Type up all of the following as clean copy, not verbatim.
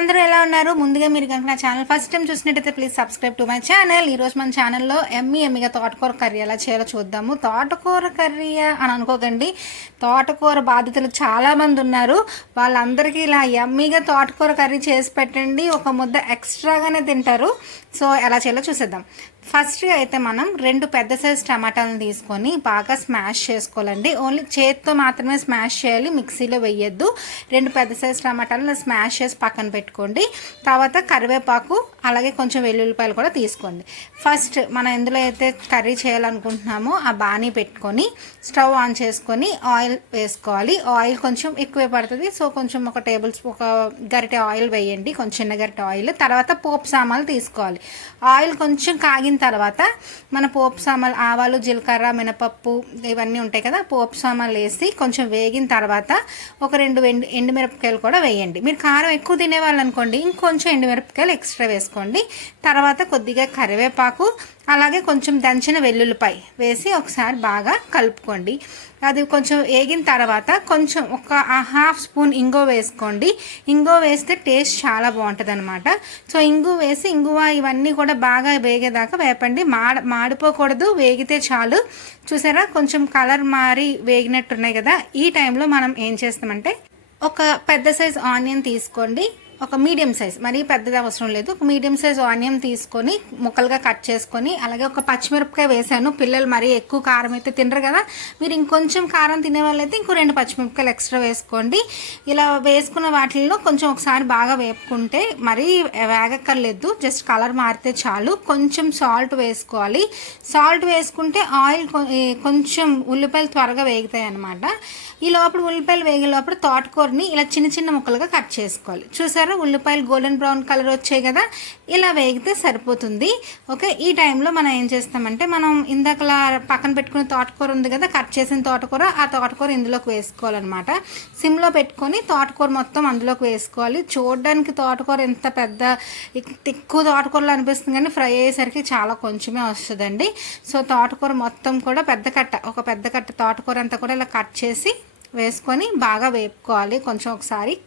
అందరూ ఎలా ఉన్నారు? ముందుగా మీరు కనుక నా ఛానల్ ఫస్ట్ టైం చూసినట్టయితే please subscribe to my channel. ఈరోజు మన ఛానల్లో ఎమ్మిగా తోటకూర కర్రీ ఎలా చేయాలో చూద్దాము. తోటకూర కర్రీ అని అనుకోకండి, తోటకూర బాధితులు చాలామంది ఉన్నారు. వాళ్ళందరికీ ఇలా ఎమ్మిగా తోటకూర కర్రీ చేసి పెట్టండి, ఒక ముద్ద ఎక్స్ట్రాగానే తింటారు. సో ఎలా చేయాలో చూసేద్దాం. ఫస్ట్గా అయితే మనం 2 పెద్ద సైజ్ టమాటాలను తీసుకొని బాగా స్మాష్ చేసుకోవాలండి. ఓన్లీ చేత్తో మాత్రమే స్మాష్ చేయాలి, మిక్సీలో వేయద్దు. 2 పెద్ద సైజ్ టమాటాలను స్మాష్ చేసి పక్కన పెట్టుకోండి. తర్వాత కరివేపాకు అలాగే కొంచెం వెల్లుల్లిపాయలు కూడా తీసుకోండి. ఫస్ట్ మనం ఎందులో అయితే కర్రీ చేయాలనుకుంటున్నామో ఆ బాణీ పెట్టుకొని స్టవ్ ఆన్ చేసుకొని ఆయిల్ వేసుకోవాలి. ఆయిల్ కొంచెం ఎక్కువే పడుతుంది, సో కొంచెం ఒక గరిటె ఆయిల్ వేయండి, కొంచెం చిన్న గరిటె ఆయిల్. తర్వాత పోపు సామాన్లు తీసుకోవాలి. ఆయిల్ కొంచెం కాగిన తర్వాత మన పోపు సామాన్లు ఆవాలు, జీలకర్ర, మినపప్పు ఇవన్నీ ఉంటాయి కదా, పోపు సామాన్లు వేసి కొంచెం వేగిన తర్వాత ఒక 2 ఎండుమిరపకాయలు కూడా వేయండి. మీరు కారం ఎక్కువ తినేవాళ్ళు అనుకోండి, ఇంకొంచెం ఎండుమిరపకాయలు ఎక్స్ట్రా వేసుకోండి. తర్వాత కొద్దిగా కరివేపాకు అలాగే కొంచెం దంచిన వెల్లుల్లిపాయ వేసి ఒకసారి బాగా కలుపుకోండి. అది కొంచెం వేగిన తర్వాత కొంచెం ఒక హాఫ్ స్పూన్ ఇంగువ వేసుకోండి. ఇంగువ వేస్తే టేస్ట్ చాలా బాగుంటుంది అనమాట. సో ఇంగువ వేసి ఇంగువ ఇవన్నీ కూడా బాగా వేగేదాకా వేపండి. మాడిపోకూడదు, వేగితే చాలు. చూసారా కొంచెం కలర్ మారి వేగినట్టున్నాయి కదా. ఈ టైంలో మనం ఏం చేస్తామంటే ఒక పెద్ద సైజ్ ఆనియన్ తీసుకోండి, ఒక మీడియం సైజ్, మరీ పెద్దది అవసరం లేదు. ఒక మీడియం సైజ్ ఆనియన్ తీసుకొని ముక్కలుగా కట్ చేసుకొని అలాగే ఒక పచ్చిమిరపకాయ వేసాను. పిల్లలు మరీ ఎక్కువ కారం అయితే తినరు కదా, మీరు ఇంకొంచెం కారం తినే వాళ్ళైతే ఇంకో 2 పచ్చిమిరపకాయలు ఎక్స్ట్రా వేసుకోండి. ఇలా వేసుకున్న వాటిల్లో కొంచెం ఒకసారి బాగా వేపుకుంటే మరీ వేగక్కర్లేదు, జస్ట్ కలర్ మారితే చాలు. కొంచెం సాల్ట్ వేసుకోవాలి. సాల్ట్ వేసుకుంటే ఆయిల్ కొంచెం ఉల్లిపాయలు త్వరగా వేగుతాయి అన్నమాట. ఈ లోపల ఉల్లిపాయలు వేగే లోపల తోటకూరని ఇలా చిన్న చిన్న ముక్కలుగా కట్ చేసుకోవాలి. చూసారా ఉల్లిపాయలు గోల్డెన్ బ్రౌన్ కలర్ వచ్చాయి కదా, ఇలా వేగితే సరిపోతుంది. ఓకే, ఈ టైంలో మనం ఏం చేస్తామంటే మనం ఇందాకలా పక్కన పెట్టుకున్న తోటకూర ఉంది కదా, కట్ చేసిన తోటకూర, ఆ తోటకూర ఇందులోకి వేసుకోవాలన్నమాట. సిమ్లో పెట్టుకొని తోటకూర మొత్తం అందులోకి వేసుకోవాలి. చూడడానికి తోటకూర ఎంత పెద్ద ఎక్కువ తోటకూరలు అనిపిస్తుంది, కానీ ఫ్రై అయ్యేసరికి చాలా కొంచెమే వస్తుందండి. సో తోటకూర మొత్తం కూడా ఒక పెద్ద కట్ట తోటకూర అంతా కూడా ఇలా కట్ చేసి వేసుకొని బాగా వేపుకోవాలి.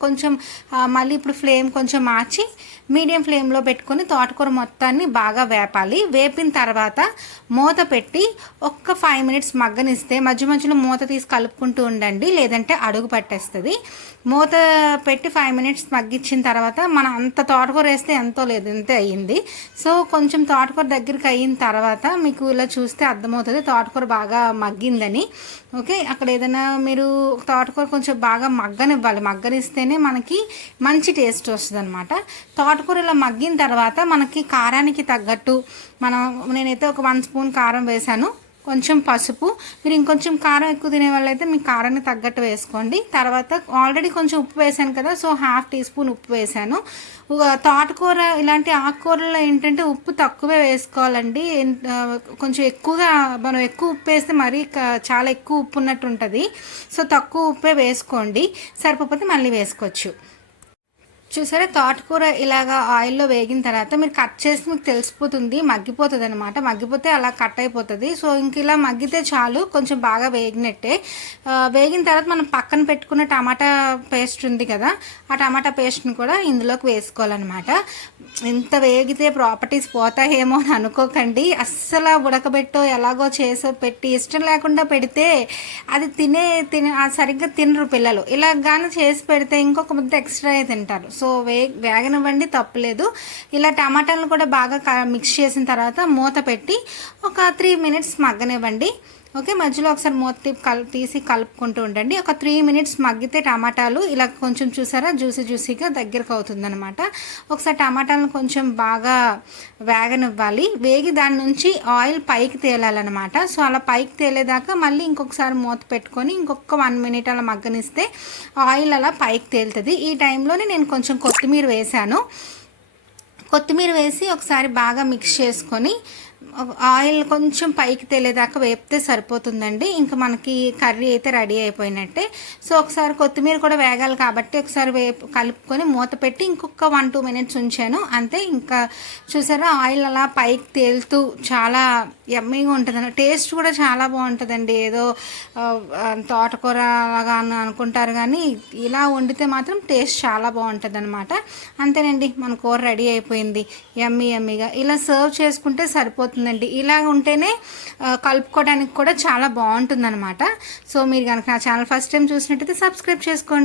కొంచెం మళ్ళీ ఇప్పుడు ఫ్లేమ్ కొంచెం మార్చి మీడియం ఫ్లేమ్లో పెట్టుకొని తోటకూర మొత్తాన్ని బాగా వేపాలి. వేపిన తర్వాత మూత పెట్టి ఒక్క 5 మినిట్స్ మగ్గనిస్తే, మధ్య మధ్యలో మూత తీసి కలుపుకుంటూ ఉండండి, లేదంటే అడుగు పట్టేస్తుంది. మూత పెట్టి 5 మినిట్స్ మగ్గించిన తర్వాత మనం అంత తోటకూర వేస్తే ఎంతో లేదు, ఇంతే అయ్యింది. సో కొంచెం తోటకూర దగ్గరికి అయిన తర్వాత మీకు ఇలా చూస్తే అర్థమవుతుంది తోటకూర బాగా మగ్గిందని. ఓకే, అక్కడ ఏదైనా మీరు తోటకూర కొంచెం బాగా మగ్గనివ్వాలి, మగ్గనిస్తేనే మనకి మంచి టేస్ట్ వస్తుంది అనమాట. తోటకూర ఇలా మగ్గిన తర్వాత మనకి కారానికి తగ్గట్టు నేనైతే ఒక 1 స్పూన్ కారం వేసాను, కొంచెం పసుపు. మీరు ఇంకొంచెం కారం ఎక్కువ తినే వాళ్ళైతే మీ కారానికి తగ్గట్టు వేసుకోండి. తర్వాత ఆల్రెడీ కొంచెం ఉప్పు వేసాను కదా, సో 1/2 టీ స్పూన్ ఉప్పు వేసాను. తోటకూర ఇలాంటి ఆకుకూరలో ఏంటంటే ఉప్పు తక్కువే వేసుకోవాలండి. కొంచెం ఎక్కువగా మనం ఎక్కువ ఉప్పు వేస్తే మరీ చాలా ఎక్కువ ఉప్పు ఉన్నట్టు ఉంటుంది. సో తక్కువ ఉప్పే వేసుకోండి, సరిపోతే మళ్ళీ వేసుకోవచ్చు. చూసారా తోటకూర ఇలాగా ఆయిల్లో వేగిన తర్వాత మీరు కట్ చేసి మీకు తెలిసిపోతుంది, మగ్గిపోతుంది అనమాట. మగ్గిపోతే అలా కట్ అయిపోతుంది. సో ఇంక ఇలా మగ్గితే చాలు, కొంచెం బాగా వేగినట్టే. వేగిన తర్వాత మనం పక్కన పెట్టుకున్న టమాటా పేస్ట్ ఉంది కదా, ఆ టమాటా పేస్ట్ని కూడా ఇందులోకి వేసుకోవాలన్నమాట. ఇంత వేగితే ప్రాపర్టీస్ పోతాయేమో అని అనుకోకండి. అస్సలు ఉడకబెట్టో ఎలాగో చేసో పెట్టి ఇష్టం లేకుండా పెడితే అది సరిగ్గా తినరు పిల్లలు. ఇలా కానీ చేసి పెడితే ఇంకొక ముద్ద ఎక్స్ట్రా తింటారు. సో వేగనివ్వండి, తప్పలేదు. ఇలా టమాటాలను కూడా బాగా మిక్స్ చేసిన తర్వాత మూత పెట్టి ఒక 3 మినిట్స్ మగ్గనివ్వండి. ఓకే, మధ్యలో ఒకసారి మూత తీసి కలుపుకుంటూ ఉండండి. ఒక 3 మినిట్స్ మగ్గితే టమాటాలు ఇలా కొంచెం చూసారా జ్యూసీగా దగ్గరకు అవుతుందన్నమాట. ఒకసారి టమాటాలను కొంచెం బాగా వేగనివ్వాలి. వేగి దాని నుంచి ఆయిల్ పైకి తేలాలన్నమాట. సో అలా పైకి తేలేదాకా మళ్ళీ ఇంకొకసారి మూత పెట్టుకొని ఇంకొక 1 మినిట్ అలా మగ్గనిస్తే ఆయిల్ అలా పైకి తేలుతుంది. ఈ టైంలోనే నేను కొంచెం కొత్తిమీర వేసాను. కొత్తిమీర వేసి ఒకసారి బాగా మిక్స్ చేసుకొని ఆయిల్ కొంచెం పైకి తేలేదాకా వేపితే సరిపోతుందండి. ఇంకా మనకి కర్రీ అయితే రెడీ అయిపోయినట్టే. సో ఒకసారి కొత్తిమీర కూడా వేగాలి కాబట్టి ఒకసారి కలుపుకొని మూత పెట్టి ఇంకొక 1-2 మినిట్స్ ఉంచాను అంతే. ఇంకా చూసారా ఆయిల్ అలా పైకి తేలుతూ చాలా యమ్మీగా ఉంటుందండి. టేస్ట్ కూడా చాలా బాగుంటుందండి. ఏదో తోటకూర అలాగా అనుకుంటారు కానీ ఇలా వండితే మాత్రం టేస్ట్ చాలా బాగుంటుంది అనమాట. అంతేనండి, మన కూర రెడీ అయిపోయింది. యమ్మీగా ఇలా సర్వ్ చేసుకుంటే సరిపోతుందండి. ఇలా ఉంటేనే కలుపుకోవడానికి కూడా చాలా బాగుంటుంది అనమాట. సో మీరు కనుక నా ఛానల్ ఫస్ట్ టైం చూసినట్టయితే సబ్స్క్రైబ్ చేసుకోండి.